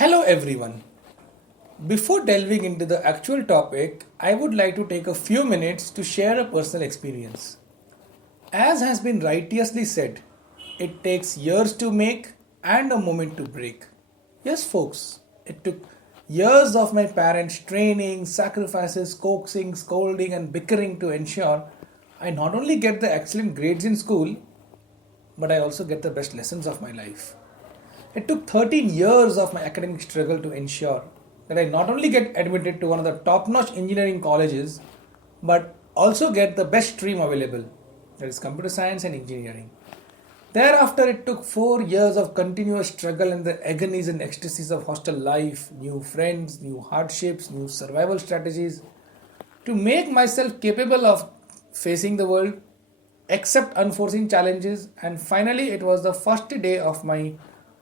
Hello everyone. Before delving into the actual topic, I would like to take a few minutes to share a personal experience. As has been righteously said, it takes years to make and a moment to break. Yes, folks, it took years of my parents' training, sacrifices, coaxing, scolding, and bickering to ensure I not only get the excellent grades in school, but I also get the best lessons of my life. It took 13 years of my academic struggle to ensure that I not only get admitted to one of the top notch engineering colleges, but also get the best stream available, that is, computer science and engineering. Thereafter, it took 4 years of continuous struggle in the agonies and ecstasies of hostel life, new friends, new hardships, new survival strategies, to make myself capable of facing the world, accept unforeseen challenges, and finally, it was the first day of my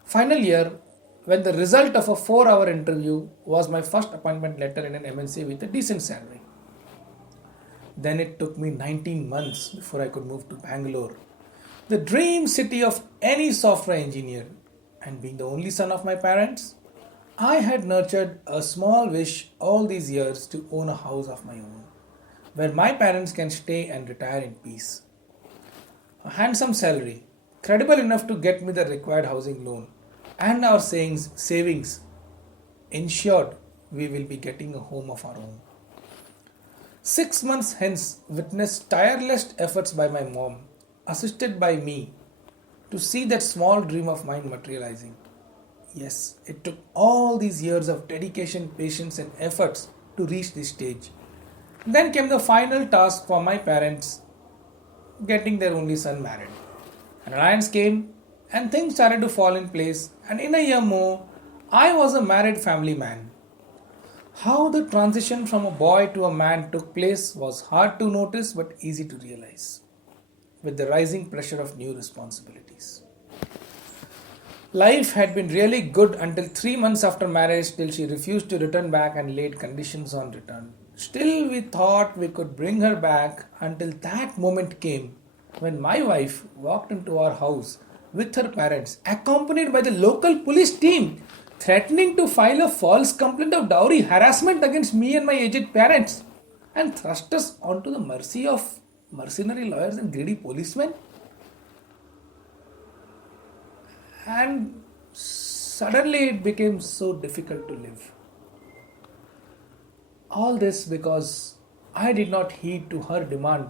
final year when the result of a 4 hour interview was my first appointment letter in an MNC with a decent salary. Then it took me 19 months before I could move to Bangalore, the dream city of any software engineer. And being the only son of my parents, I had nurtured a small wish all these years to own a house of my own, where my parents can stay and retire in peace. A handsome salary, credible enough to get me the required housing loan, and our savings ensured we will be getting a home of our own. 6 months hence witnessed tireless efforts by my mom, assisted by me, to see that small dream of mine materializing. Yes, it took all these years of dedication, patience, and efforts to reach this stage. Then came the final task for my parents, getting their only son married. An alliance came and things started to fall in place, and in a year more, I was a married family man. How the transition from a boy to a man took place was hard to notice but easy to realize, with the rising pressure of new responsibilities. Life had been really good until 3 months after marriage, till she refused to return back and laid conditions on return. Still, we thought we could bring her back until that moment came when my wife walked into our house with her parents, accompanied by the local police team, threatening to file a false complaint of dowry harassment against me and my aged parents, and thrust us onto the mercy of mercenary lawyers and greedy policemen. And suddenly it became so difficult to live. All this because I did not heed to her demand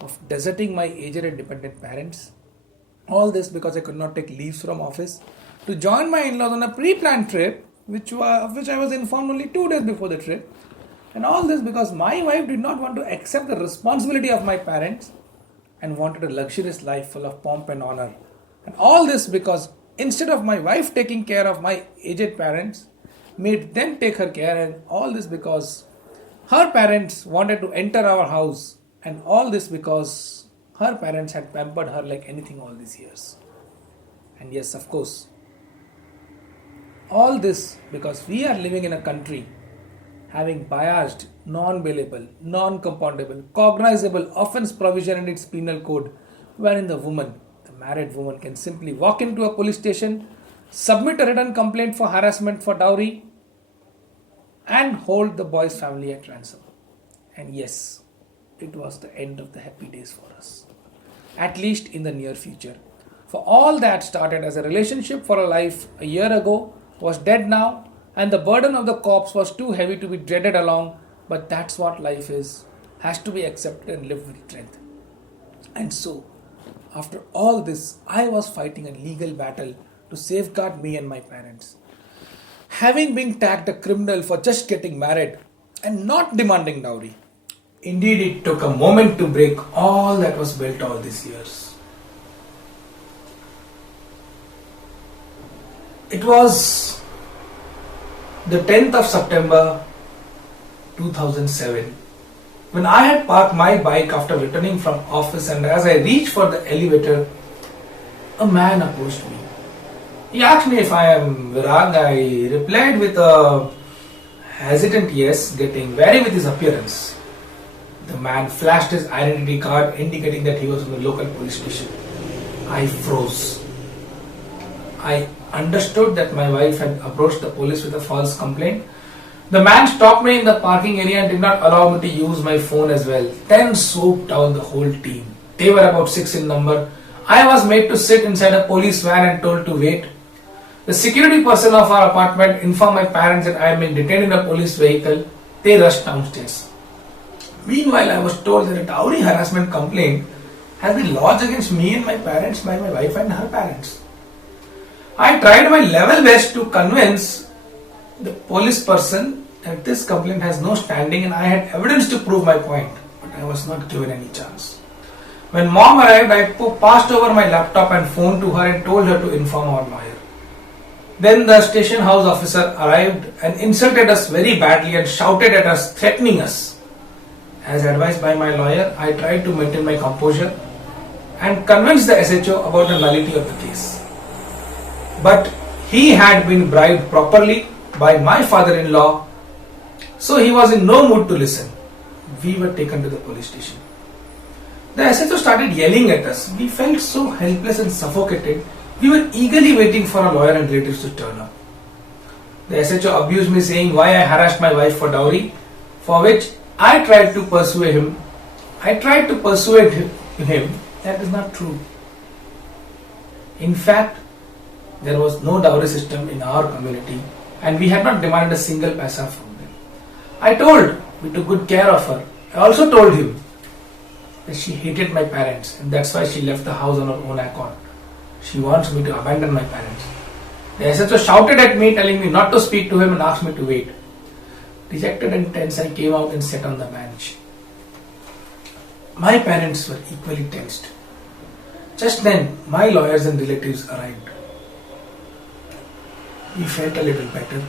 of deserting my aged and dependent parents. All this because I could not take leaves from office to join my in-laws on a pre-planned trip, of which I was informed only 2 days before the trip. And all this because my wife did not want to accept the responsibility of my parents and wanted a luxurious life full of pomp and honor. And all this because instead of my wife taking care of my aged parents, made them take her care, and all this because her parents wanted to enter our house, and all this because her parents had pampered her like anything all these years. And yes, of course, all this because we are living in a country having biased, non-bailable, non-compoundable, cognizable offence provision in its penal code, wherein the married woman, can simply walk into a police station, submit a written complaint for harassment for dowry, and hold the boy's family at ransom. And yes, it was the end of the happy days for us, at least in the near future. For all that started as a relationship for a life a year ago was dead now, and the burden of the corpse was too heavy to be dreaded along, but that's what life is, has to be accepted and lived with strength. And so, after all this, I was fighting a legal battle to safeguard me and my parents. Having been tagged a criminal for just getting married and not demanding dowry. Indeed, it took a moment to break all that was built all these years. It was the 10th of September 2007 when I had parked my bike after returning from office, and as I reached for the elevator, a man approached me. He asked me if I am Virag. I replied with a hesitant yes, getting wary with his appearance. The man flashed his identity card indicating that he was from the local police station. I froze. I understood that my wife had approached the police with a false complaint. The man stopped me in the parking area and did not allow me to use my phone as well. Then swooped down the whole team. They were about 6 in number. I was made to sit inside a police van and told to wait. The security person of our apartment informed my parents that I had been detained in a police vehicle. They rushed downstairs. Meanwhile, I was told that a dowry harassment complaint has been lodged against me and my parents by my wife and her parents. I tried my level best to convince the police person that this complaint has no standing and I had evidence to prove my point, but I was not given any chance. When mom arrived, I passed over my laptop and phone to her and told her to inform our lawyer. Then the station house officer arrived and insulted us very badly and shouted at us, threatening us. As advised by my lawyer, I tried to maintain my composure and convince the SHO about the nullity of the case. But he had been bribed properly by my father-in-law, so he was in no mood to listen. We were taken to the police station. The SHO started yelling at us. We felt so helpless and suffocated. We were eagerly waiting for our lawyer and relatives to turn up. The SHO abused me, saying why I harassed my wife for dowry, for which I tried to persuade him. That is not true. In fact, there was no dowry system in our community and we had not demanded a single paisa from them. We took good care of her. I also told him that she hated my parents and that's why she left the house on her own accord. She wants me to abandon my parents. The SHO shouted at me, telling me not to speak to him and asked me to wait. Dejected and tense, I came out and sat on the bench. My parents were equally tensed. Just then, my lawyers and relatives arrived. We felt a little better.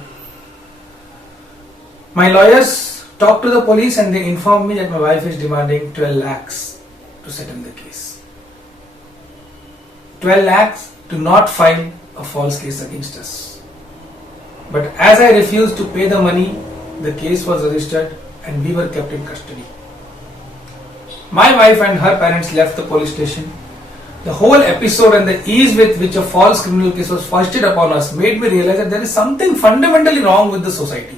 My lawyers talked to the police and they informed me that my wife is demanding 12 lakhs to settle the case. 12 lakhs to not file a false case against us. But as I refused to pay the money, the case was registered and we were kept in custody. My wife and her parents left the police station. The whole episode and the ease with which a false criminal case was foisted upon us made me realize that there is something fundamentally wrong with the society.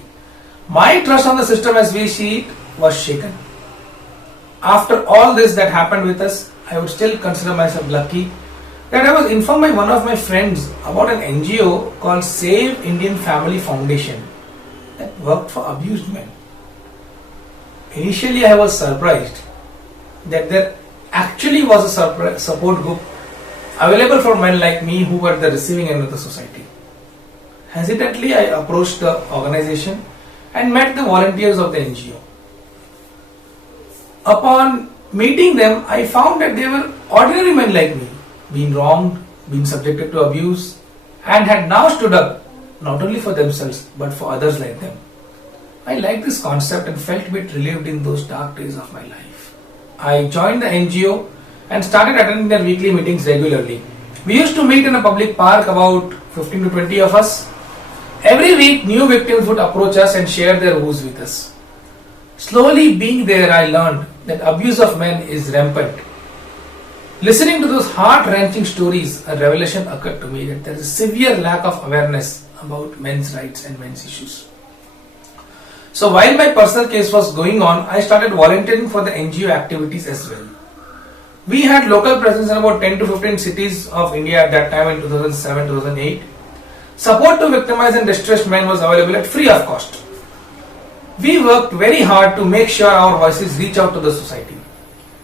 My trust on the system as we see it was shaken. After all this that happened with us, I would still consider myself lucky that I was informed by one of my friends about an NGO called Save Indian Family Foundation that worked for abused men. Initially, I was surprised that there actually was a support group available for men like me who were the receiving end of the society. Hesitantly, I approached the organization and met the volunteers of the NGO. Upon meeting them, I found that they were ordinary men like me, been wronged, been subjected to abuse, and had now stood up not only for themselves but for others like them. I liked this concept and felt a bit relieved in those dark days of my life. I joined the NGO and started attending their weekly meetings regularly. We used to meet in a public park, about 15 to 20 of us. Every week, new victims would approach us and share their woes with us. Slowly being there, I learned that abuse of men is rampant. Listening to those heart-wrenching stories, a revelation occurred to me that there is a severe lack of awareness about men's rights and men's issues. So while my personal case was going on, I started volunteering for the NGO activities as well. We had local presence in about 10 to 15 cities of India at that time in 2007-2008. Support to victimized and distressed men was available at free of cost. We worked very hard to make sure our voices reach out to the society.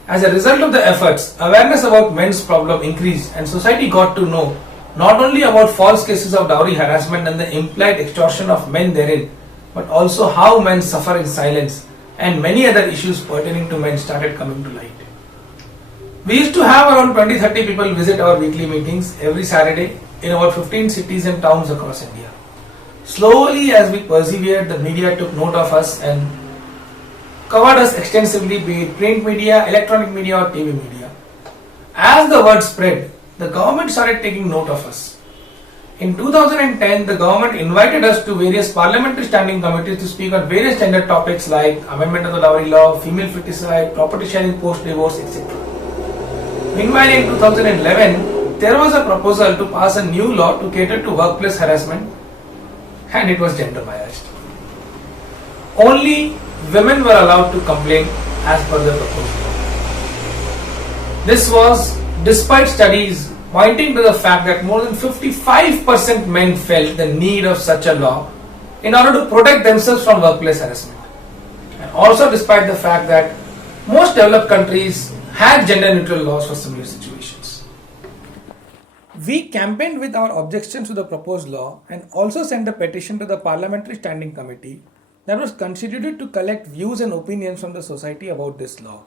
As a result of the efforts, awareness about men's problem increased and society got to know not only about false cases of dowry harassment and the implied extortion of men therein, but also how men suffer in silence and many other issues pertaining to men started coming to light. We used to have around 20-30 people visit our weekly meetings every Saturday in about 15 cities and towns across India. Slowly as we persevered, the media took note of us and covered us extensively, be it print media, electronic media or TV media. As the word spread, the government started taking note of us. In 2010, the government invited us to various parliamentary standing committees to speak on various gender topics like amendment of the dowry law, female feticide, property sharing post-divorce, etc. Meanwhile, in 2011, there was a proposal to pass a new law to cater to workplace harassment, and it was gender biased. Only women were allowed to complain as per the proposed law. This was despite studies pointing to the fact that more than 55% men felt the need of such a law in order to protect themselves from workplace harassment. And also despite the fact that most developed countries had gender neutral laws for similar situations. We campaigned with our objections to the proposed law and also sent a petition to the Parliamentary Standing Committee that was constituted to collect views and opinions from the society about this law.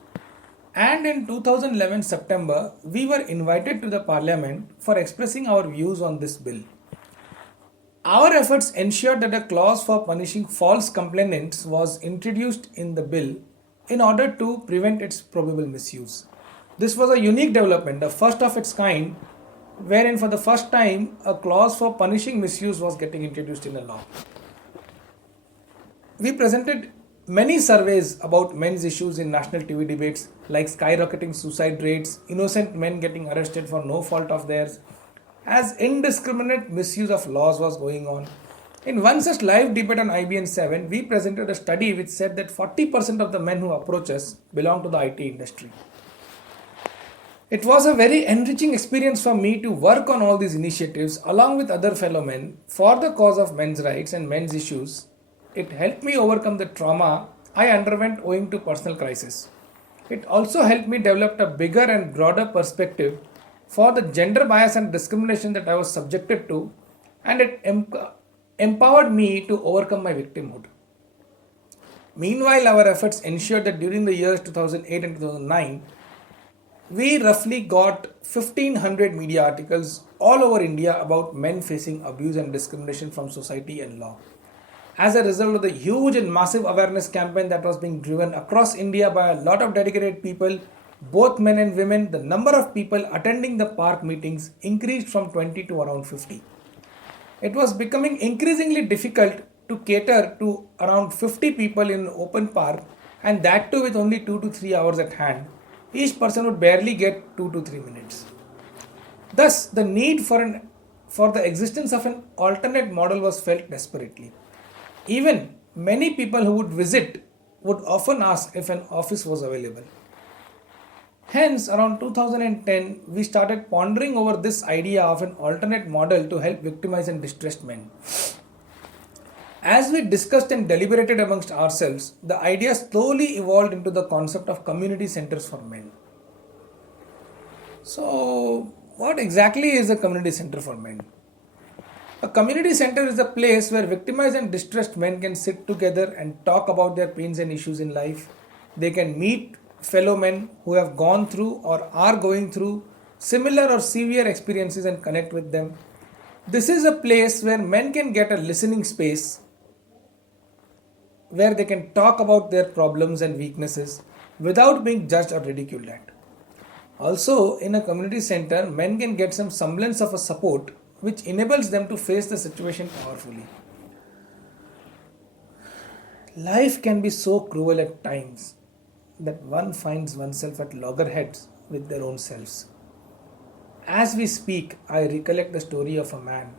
And in 2011 September, we were invited to the Parliament for expressing our views on this bill. Our efforts ensured that a clause for punishing false complainants was introduced in the bill in order to prevent its probable misuse. This was a unique development, the first of its kind, wherein for the first time a clause for punishing misuse was getting introduced in a law. We presented many surveys about men's issues in national TV debates, like skyrocketing suicide rates, innocent men getting arrested for no fault of theirs, as indiscriminate misuse of laws was going on. In one such live debate on IBN 7, we presented a study which said that 40% of the men who approach us belong to the IT industry. It was a very enriching experience for me to work on all these initiatives along with other fellow men for the cause of men's rights and men's issues. It helped me overcome the trauma I underwent owing to personal crisis. It also helped me develop a bigger and broader perspective for the gender bias and discrimination that I was subjected to, and it empowered me to overcome my victimhood. Meanwhile, our efforts ensured that during the years 2008 and 2009, we roughly got 1500 media articles all over India about men facing abuse and discrimination from society and law. As a result of the huge and massive awareness campaign that was being driven across India by a lot of dedicated people, both men and women, the number of people attending the park meetings increased from 20 to around 50. It was becoming increasingly difficult to cater to around 50 people in an open park, and that too with only 2 to 3 hours at hand. Each person would barely get 2 to 3 minutes. Thus, the need for the existence of an alternate model was felt desperately. Even many people who would visit would often ask if an office was available. Hence, around 2010, we started pondering over this idea of an alternate model to help victimized and distressed men. As we discussed and deliberated amongst ourselves, the idea slowly evolved into the concept of community centers for men. So, what exactly is a community center for men? A community center is a place where victimized and distressed men can sit together and talk about their pains and issues in life. They can meet fellow men who have gone through or are going through similar or severe experiences and connect with them. This is a place where men can get a listening space where they can talk about their problems and weaknesses without being judged or ridiculed at. Also, in a community center, men can get some semblance of a support which enables them to face the situation powerfully. Life can be so cruel at times that one finds oneself at loggerheads with their own selves. As we speak, I recollect the story of a man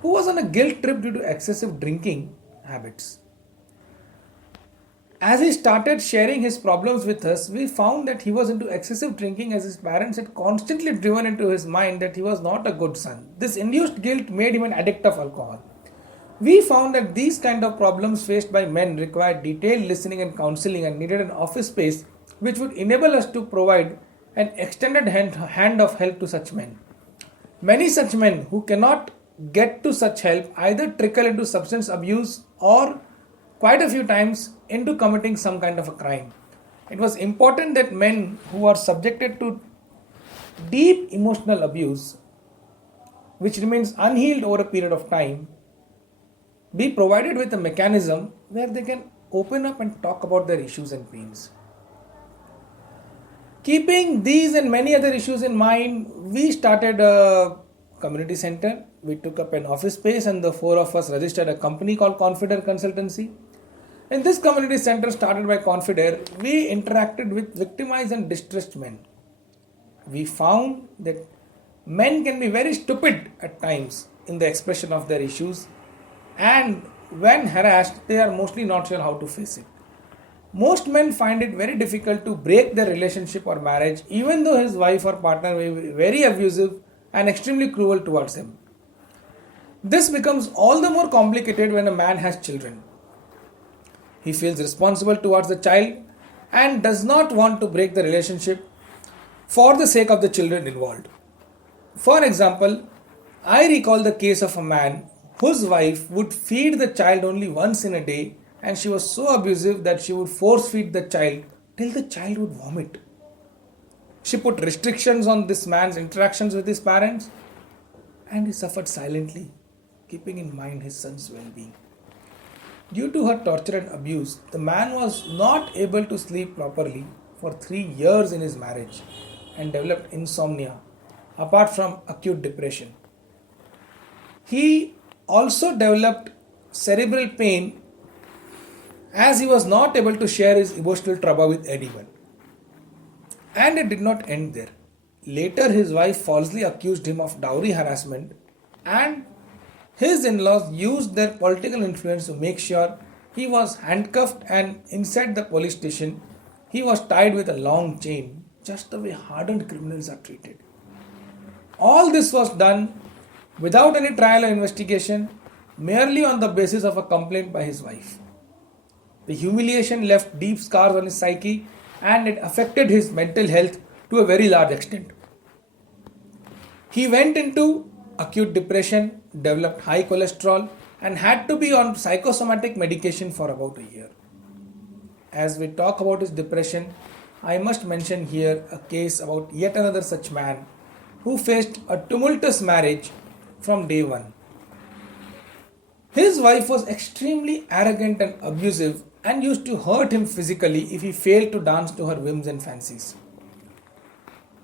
who was on a guilt trip due to excessive drinking habits. As he started sharing his problems with us, we found that he was into excessive drinking as his parents had constantly driven into his mind that he was not a good son. This induced guilt made him an addict of alcohol. We found that these kind of problems faced by men required detailed listening and counseling and needed an office space which would enable us to provide an extended hand of help to such men. Many such men who cannot get to such help either trickle into substance abuse or quite a few times into committing some kind of a crime. It was important that men who are subjected to deep emotional abuse, which remains unhealed over a period of time, be provided with a mechanism where they can open up and talk about their issues and pains. Keeping these and many other issues in mind, we started a community center. We took up an office space and the four of us registered a company called Confidere Consultancy. In this community center started by Confidere, we interacted with victimized and distressed men. We found that Men can be very stupid at times in the expression of their issues, and when harassed, they are mostly not sure how to face it. Most men find it very difficult to break their relationship or marriage, even though his wife or partner may be very abusive and extremely cruel towards him. This becomes all the more complicated when a man has children. He feels responsible towards the child and does not want to break the relationship for the sake of the children involved. For example, I recall the case of a man whose wife would feed the child only once in a day, and she was so abusive that she would force feed the child till the child would vomit. She put restrictions on this man's interactions with his parents, and he suffered silently, keeping in mind his son's well being. Due to her torture and abuse, the man was not able to sleep properly for 3 years in his marriage and developed insomnia, apart from acute depression. He also developed cerebral pain as he was not able to share his emotional trauma with anyone. And it did not end there. Later, his wife falsely accused him of dowry harassment, and his in laws used their political influence to make sure he was handcuffed, and inside the police station, he was tied with a long chain, just the way hardened criminals are treated. All this was done without any trial or investigation, merely on the basis of a complaint by his wife. The humiliation left deep scars on his psyche, and it affected his mental health to a very large extent. He went into acute depression, developed high cholesterol, and had to be on psychosomatic medication for about a year. As we talk about his depression, I must mention here a case about yet another such man who faced a tumultuous marriage from day one. His wife was extremely arrogant and abusive and used to hurt him physically if he failed to dance to her whims and fancies.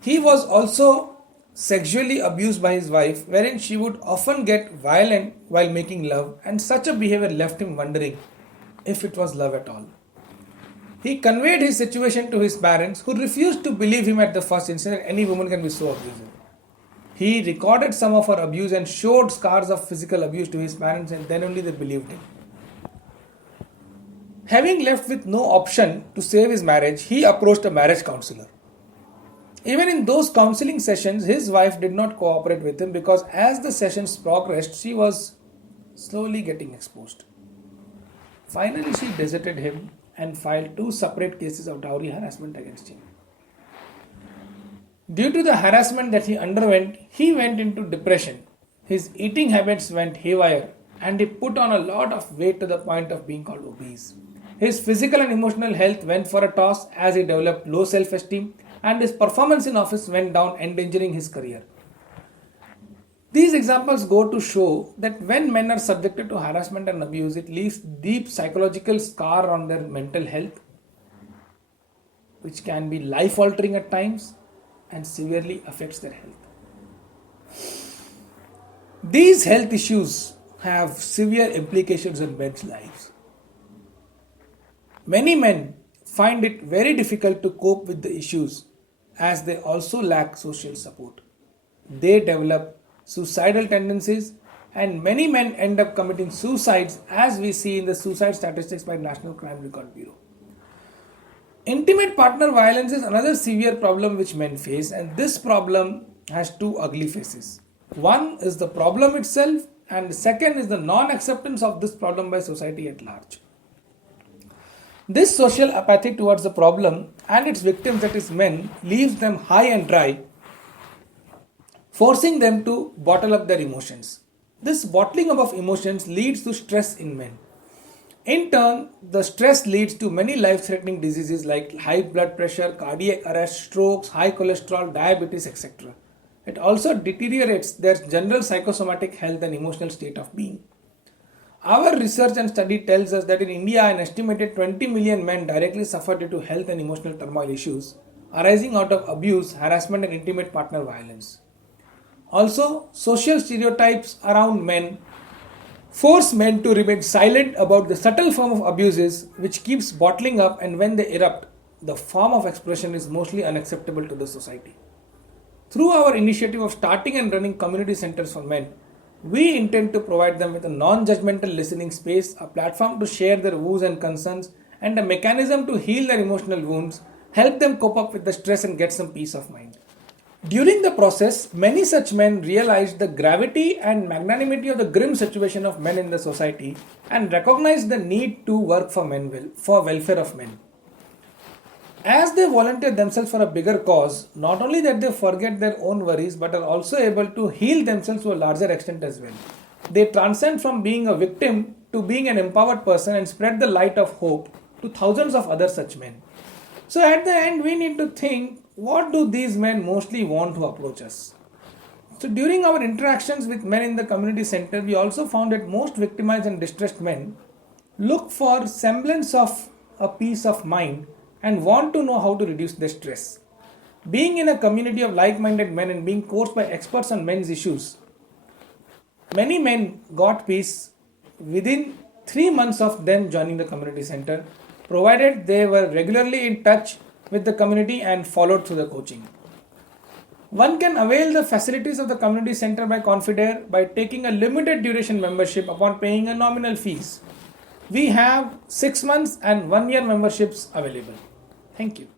He was also sexually abused by his wife, wherein she would often get violent while making love, and such a behavior left him wondering if it was love at all. He conveyed his situation to his parents, who refused to believe him at the first instant that any woman can be so abusive. He recorded some of her abuse and showed scars of physical abuse to his parents, and then only they believed him. Having left with no option to save his marriage, he approached a marriage counselor. Even in those counseling sessions, his wife did not cooperate with him because as the sessions progressed, she was slowly getting exposed. Finally, she deserted him and filed 2 separate cases of dowry harassment against him. Due to the harassment that he underwent, he went into depression. His eating habits went haywire and he put on a lot of weight to the point of being called obese. His physical and emotional health went for a toss as he developed low self-esteem, and his performance in office went down, endangering his career. These examples go to show that when men are subjected to harassment and abuse, it leaves deep psychological scar on their mental health, which can be life-altering at times and severely affects their health. These health issues have severe implications in men's lives. Many men find it very difficult to cope with the issues as they also lack social support. They develop suicidal tendencies, and many men end up committing suicides, as we see in the suicide statistics by National Crime Record Bureau. Intimate partner violence is another severe problem which men face, and this problem has 2 ugly faces. One is the problem itself, and the second is the non-acceptance of this problem by society at large. This social apathy towards the problem and its victims, that is men, leaves them high and dry, forcing them to bottle up their emotions. This bottling up of emotions leads to stress in men. In turn, the stress leads to many life-threatening diseases like high blood pressure, cardiac arrest, strokes, high cholesterol, diabetes, etc. It also deteriorates their general psychosomatic health and emotional state of being. Our research and study tells us that in India, an estimated 20 million men directly suffer due to health and emotional turmoil issues arising out of abuse, harassment, and intimate partner violence. Also, social stereotypes around men force men to remain silent about the subtle form of abuses which keeps bottling up, and when they erupt, the form of expression is mostly unacceptable to the society. Through our initiative of starting and running community centers for men, we intend to provide them with a non judgmental listening space, a platform to share their woes and concerns, and a mechanism to heal their emotional wounds, help them cope up with the stress, and get some peace of mind. During the process, many such men realized the gravity and magnanimity of the grim situation of men in the society and recognized the need to work for for welfare of men. As they volunteer themselves for a bigger cause, not only that they forget their own worries but are also able to heal themselves to a larger extent as well. They transcend from being a victim to being an empowered person and spread the light of hope to thousands of other such men. So at the end, we need to think, what do these men mostly want to approach us? So during our interactions with men in the community center, we also found that most victimized and distressed men look for semblance of a peace of mind and want to know how to reduce their stress. Being in a community of like-minded men and being coached by experts on men's issues, many men got peace within 3 months of them joining the community center, provided they were regularly in touch with the community and followed through the coaching. One can avail the facilities of the community center by Confidare by taking a limited duration membership upon paying a nominal fees. We have 6 months and 1 year memberships available. Thank you.